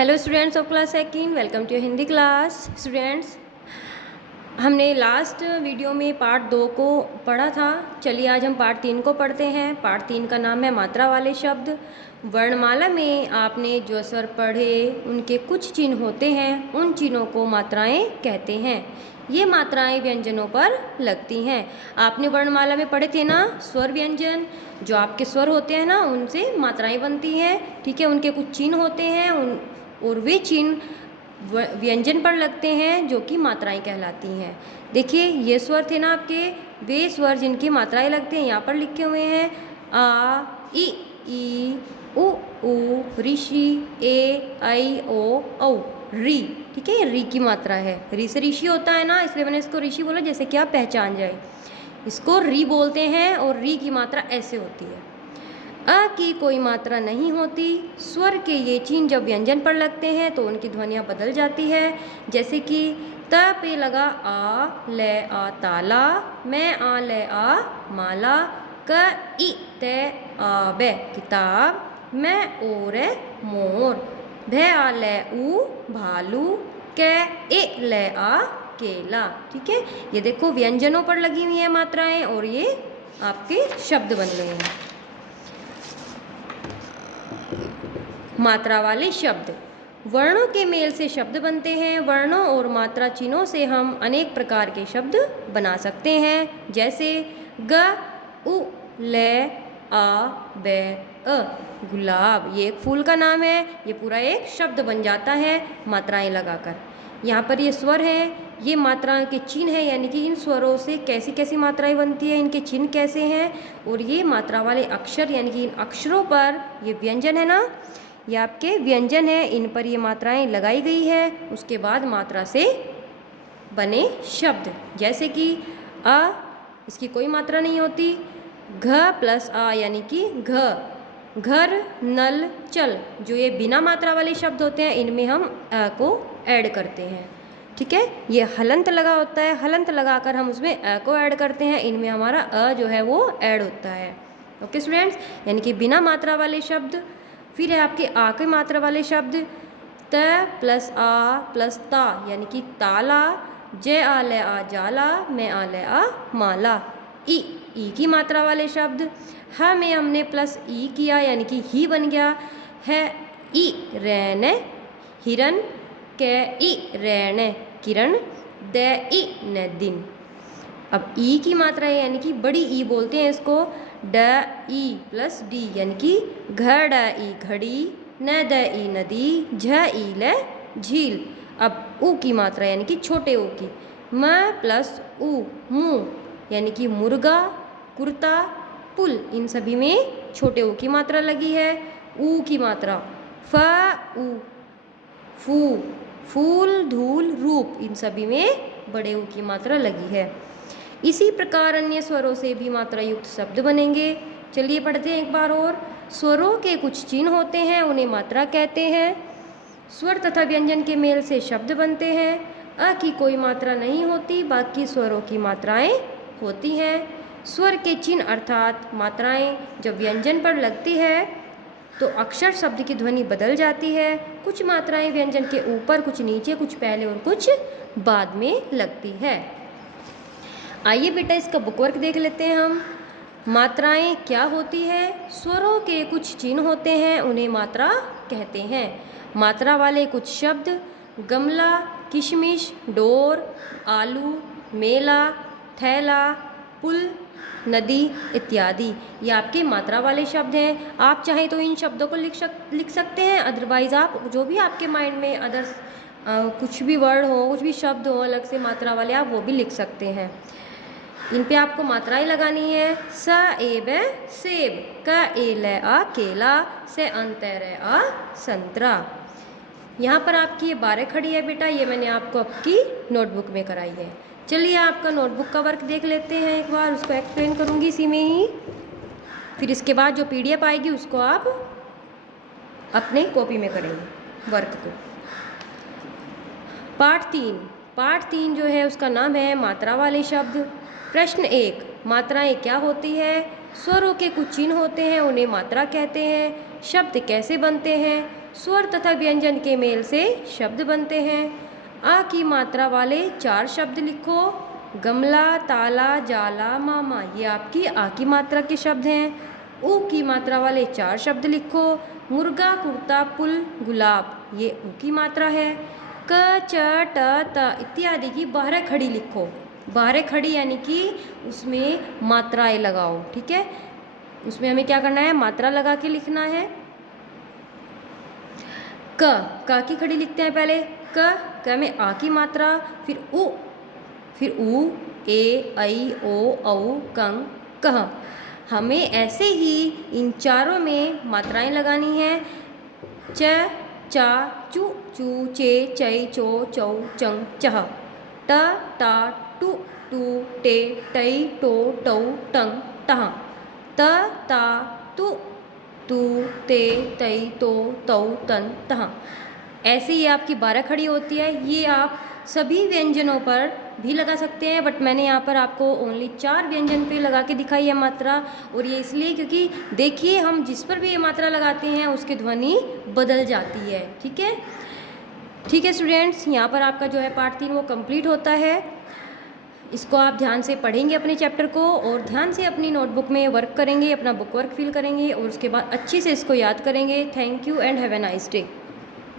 Hello students of class second, welcome to Hindi class. Students, हमने last video में part 2 को पढ़ा था। चलिए आज हम पार्ट 3 को पढ़ते हैं। पार्ट 3 का नाम है मात्रा वाले शब्द। वर्णमाला में आपने जो स्वर पढ़े उनके कुछ चिन्ह होते हैं, उन चिन्हों को मात्राएं कहते हैं। ये मात्राएं व्यंजनों पर लगती हैं। आपने वर्णमाला में पढ़े थे ना, स्वर व्यंजन। जो आपके स्वर होते हैं ना, उनसे मात्राएं बनती हैं। ठीक है, उनके कुछ चिन्ह होते हैं और वे चिन्ह व्यंजन पर लगते हैं, जो कि मात्राएं कहलाती हैं। देखिए, ये स्वर थे ना आपके, वे स्वर जिनकी मात्राएं लगती हैं यहाँ पर लिखे हुए हैं। आ, ई, उ, ऋषि, ए, ऐ, ओ, औ, री। ठीक है, ये री की मात्रा है। री से ऋषि होता है ना, इसलिए मैंने इसको ऋषि बोला, जैसे कि आप पहचान जाए। इसको री बोलते हैं और री की मात्रा ऐसे होती है। अ की कोई मात्रा नहीं होती। स्वर के ये चिन्ह जब व्यंजन पर लगते हैं तो उनकी ध्वनियाँ बदल जाती है। जैसे कि त पे लगा आ, ले आ ताला, मैं आ ले आ माला, क इ ते आ बे किताब, मैं ओ रे मोर, भे आ ले ऊ भालू, के ए ले आ केला। ठीक है, ये देखो व्यंजनों पर लगी हुई है मात्राएं और ये आपके शब्द बन गए हैं। मात्रा वाले शब्द। वर्णों के मेल से शब्द बनते हैं। वर्णों और मात्रा चिन्हों से हम अनेक प्रकार के शब्द बना सकते हैं, जैसे ग, उ, ले, आ, बे, अ। गुलाब, ये एक फूल का नाम है। ये पूरा एक शब्द बन जाता है मात्राएं लगाकर। यहाँ पर ये स्वर हैं, ये मात्राओं के चिन्ह हैं, यानी कि इन स्वरों से कैसी कैसी मात्राएं बनती है, इनके चिन्ह कैसे हैं। और ये मात्रा वाले अक्षर, यानी कि इन अक्षरों पर ये व्यंजन है ना, ये आपके व्यंजन है, इन पर ये मात्राएं लगाई गई है। उसके बाद मात्रा से बने शब्द, जैसे कि अ, इसकी कोई मात्रा नहीं होती। घ प्लस आ यानी कि घ, घर, नल, चल, जो ये बिना मात्रा वाले शब्द होते हैं, इनमें हम अ को ऐड करते हैं। ठीक है, ये हलंत लगा होता है, हलंत लगाकर हम उसमें अ को ऐड करते हैं, इनमें हमारा अ जो है वो ऐड होता है। ओके स्टूडेंट्स, यानी कि बिना मात्रा वाले शब्द। फिर है आपके आ के मात्रा वाले शब्द। त प्लस आ प्लस ता यानी कि ताला, जय आ ले आ जाला, मैं आ ले आ माला। ई की मात्रा वाले शब्द। ह में हमने प्लस ई किया, यानी कि ही बन गया है। ई रैन हिरन, कै ई रैन किरण, द ई न दिन। अब ई की मात्रा है, यानी कि बड़ी ई बोलते हैं इसको। ड ई प्लस डी यानी कि घड़ ई घड़ी, न द ई नदी, झ ई ल झील। अब ऊ की मात्रा यानी कि छोटे ऊ की। म प्लस ऊ मुँह यानी कि मुर्गा, कुर्ता, पुल। इन सभी में छोटे ऊ की मात्रा लगी है। ऊ की मात्रा फ ऊ फू, फूल, धूल, रूप। इन सभी में बड़े ऊ की मात्रा लगी है। इसी प्रकार अन्य स्वरों से भी मात्रा युक्त शब्द बनेंगे। चलिए पढ़ते हैं एक बार और। स्वरों के कुछ चिन्ह होते हैं, उन्हें मात्रा कहते हैं। स्वर तथा व्यंजन के मेल से शब्द बनते हैं। अ की कोई मात्रा नहीं होती, बाकी स्वरों की मात्राएं होती हैं। स्वर के चिन्ह अर्थात मात्राएं जब व्यंजन पर लगती है तो अक्षर शब्द की ध्वनि बदल जाती है। कुछ मात्राएं व्यंजन के ऊपर, कुछ नीचे, कुछ पहले और कुछ बाद में लगती है। आइए बेटा, इसका बुकवर्क देख लेते हैं हम। मात्राएं क्या होती है? स्वरों के कुछ चिन्ह होते हैं, उन्हें मात्रा कहते हैं। मात्रा वाले कुछ शब्द गमला, किशमिश, डोर, आलू, मेला, थैला, पुल, नदी इत्यादि, ये आपके मात्रा वाले शब्द हैं। आप चाहें तो इन शब्दों को लिख सकते हैं, अदरवाइज आप जो भी आपके माइंड में अदर्स कुछ भी वर्ड हो, कुछ भी शब्द हो अलग से मात्रा वाले, आप वो भी लिख सकते हैं। इन पे आपको मात्राएं लगानी है। स ए ब सेब, क ए ल आ केला, से अंतर आ संतरा। यहाँ पर आपकी ये 12 खड़ी है बेटा, ये मैंने आपको आपकी नोटबुक में कराई है। चलिए आपका नोटबुक का वर्क देख लेते हैं एक बार, उसको एक्सप्लेन करूँगी इसी में ही। फिर इसके बाद जो PDF आएगी उसको आप अपने कॉपी में करेंगे वर्क को। पार्ट 3 जो है उसका नाम है मात्रा वाले शब्द। प्रश्न 1, मात्राएं क्या होती है? स्वरों के कुछ चिन्ह होते हैं, उन्हें मात्रा कहते हैं। शब्द कैसे बनते हैं? स्वर तथा व्यंजन के मेल से शब्द बनते हैं। आ की मात्रा वाले 4 शब्द लिखो। गमला, ताला, जाला, मामा, ये आपकी आ की मात्रा के शब्द हैं। ऊ की मात्रा वाले 4 शब्द लिखो। मुर्गा, कुर्ता, पुल, गुलाब, ये ऊ की मात्रा है। क, च, ट, त इत्यादि की 12 खड़ी लिखो। 12 खड़ी यानी कि उसमें मात्राएं लगाओ, ठीक है। उसमें हमें क्या करना है, मात्रा लगा के लिखना है। क की खड़ी लिखते हैं पहले। क में आ की मात्रा, फिर ऊ, ए, ऐ, ओ, औ, कं, कह। हमें ऐसे ही इन चारों में मात्राएं लगानी हैं। च, चा, चू, चू, चे, चै, चो, चौ, चंग, चह। ट, टा, टू, टू, टे, टै, टो, टौ, टंग, टह। त, ता, तु, तू, ते, तै, तो, तौ, तन, तह। ऐसे ही आपकी 12 खड़ी होती है। ये आप सभी व्यंजनों पर भी लगा सकते हैं, बट मैंने यहाँ पर आपको ओनली 4 व्यंजन पे लगा के दिखाई है मात्रा। और ये इसलिए क्योंकि देखिए हम जिस पर भी ये मात्रा लगाते हैं उसकी ध्वनि बदल जाती है, ठीक है। ठीक है स्टूडेंट्स, यहाँ पर आपका जो है पार्ट 3 वो कंप्लीट होता है। इसको आप ध्यान से पढ़ेंगे अपने चैप्टर को, और ध्यान से अपनी नोटबुक में वर्क करेंगे, अपना बुक वर्क फिल करेंगे, और उसके बाद अच्छे से इसको याद करेंगे। Thank you and have a nice day.